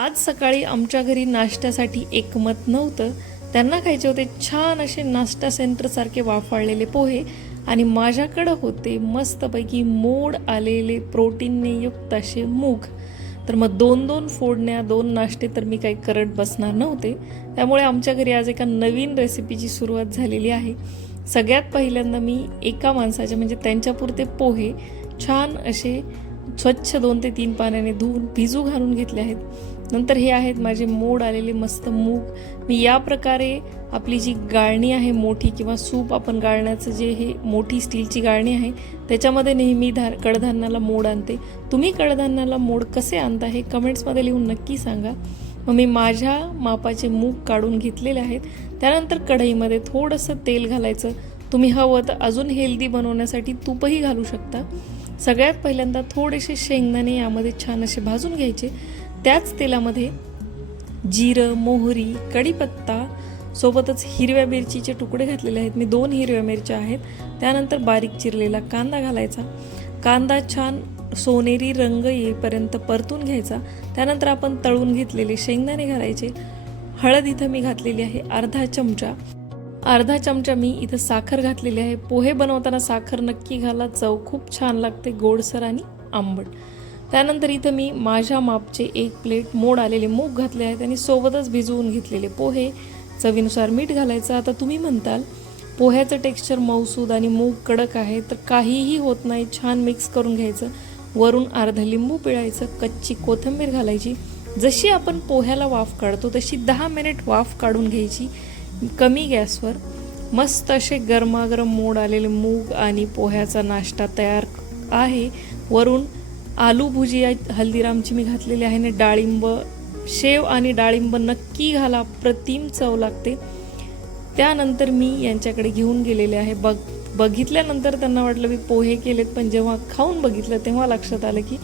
आज सकाळी आमच्या घरी नाश्त्यासाठी एकमत नव्हतं. त्यांना खायचे होते छान असे नाश्ता सेंटरसारखे वाफाळलेले पोहे आणि माझ्याकडं होते मस्तपैकी मोड आलेले प्रोटीनने युक्त असे मूग. तर मग दोन दोन फोडण्या दोन नाश्ते तर मी काही करत बसणार नव्हते. त्यामुळे आमच्या घरी आज एका नवीन रेसिपीची सुरुवात झालेली आहे. सगळ्यात पहिल्यांदा मी एका माणसाचे म्हणजे त्यांच्यापुरते पोहे छान असे स्वच्छ दोन ते तीन पाण्याने धुवून भिजू घालून घेतले आहेत. नंतर हे आहेत माझे मोड आलेले मस्त मूग. मी या प्रकारे आपली जी गाळणी आहे मोठी किंवा सूप आपण गाळण्याचं जे हे मोठी स्टीलची गाळणी आहे त्याच्यामध्ये नेहमी धा कडधान्याला मोड आणते. तुम्ही कडधान्याला मोड कसे आणता हे कमेंट्समध्ये लिहून नक्की सांगा. मग मी माझ्या मापाचे मूग काढून घेतलेले आहेत. त्यानंतर कढईमध्ये थोडंसं तेल घालायचं. तुम्ही हवं तर अजून हेल्दी बनवण्यासाठी तूपही घालू शकता. सगळ्यात पहिल्यांदा थोडेसे शेंगदाणे यामध्ये छान असे भाजून घ्यायचे. त्याच तेलामध्ये जिरं मोहरी कढीपत्ता सोबतच हिरव्या मिरचीचे तुकडे घातलेले आहेत. मी दोन हिरव्या मिरच्या आहेत. त्यानंतर बारीक चिरलेला कांदा घालायचा. कांदा छान सोनेरी रंग येईपर्यंत परतून घ्यायचा. त्यानंतर आपण तळून घेतलेले शेंगदाणे घालायचे. हळद इथं मी घातलेली आहे अर्धा चमचा. अर्धा चमचा मी इथं साखर घातलेली आहे. पोहे बनवताना साखर नक्की घाला. चव खूप छान लागते. गोडसर आणि आंबट. त्यानंतर इथं मी माझ्या मापचे एक प्लेट मोड आलेले मूग घातले आहेत आणि सोबतच भिजवून घेतलेले पोहे. चवीनुसार मीठ घालायचं. आता तुम्ही म्हणताल पोह्याचं टेक्स्चर मऊसूद आणि मूग कडक आहे तर काहीही होत नाही. छान मिक्स करून घ्यायचं. वरून अर्धा लिंबू पिळायचं. कच्ची कोथिंबीर घालायची. जशी आपण पोह्याला वाफ काढतो तशी दहा मिनिट वाफ काढून घ्यायची. कमी गॅसवर मस्त असे गरमागरम मोड आलेले मूग आणि पोह्याचा नाश्ता तयार आहे. वरून आलू भुजिया हल्दीरामची मी घातलेली आहे आणि डाळिंब शेव आणि डाळिंब नक्की घाला प्रतिम चव लागते. त्यानंतर मी यांच्याकडे घेऊन गेलेले आहे. बघ बघितल्यानंतर त्यांना वाटलं मी पोहे केलेत पण जेव्हा खाऊन बघितलं तेव्हा लक्षात आलं की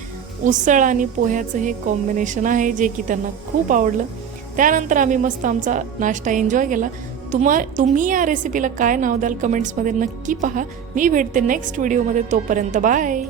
उसळ आणि पोह्याचं हे कॉम्बिनेशन आहे जे की त्यांना खूप आवडलं. त्यानंतर आम्ही मस्त आमचा नाश्ता एन्जॉय केला. तुम्हा तुम्ही या रेसिपीला काय नाव द्याल कमेंट्समध्ये नक्की पहा. मी भेटते नेक्स्ट व्हिडिओमध्ये तोपर्यंत. बाय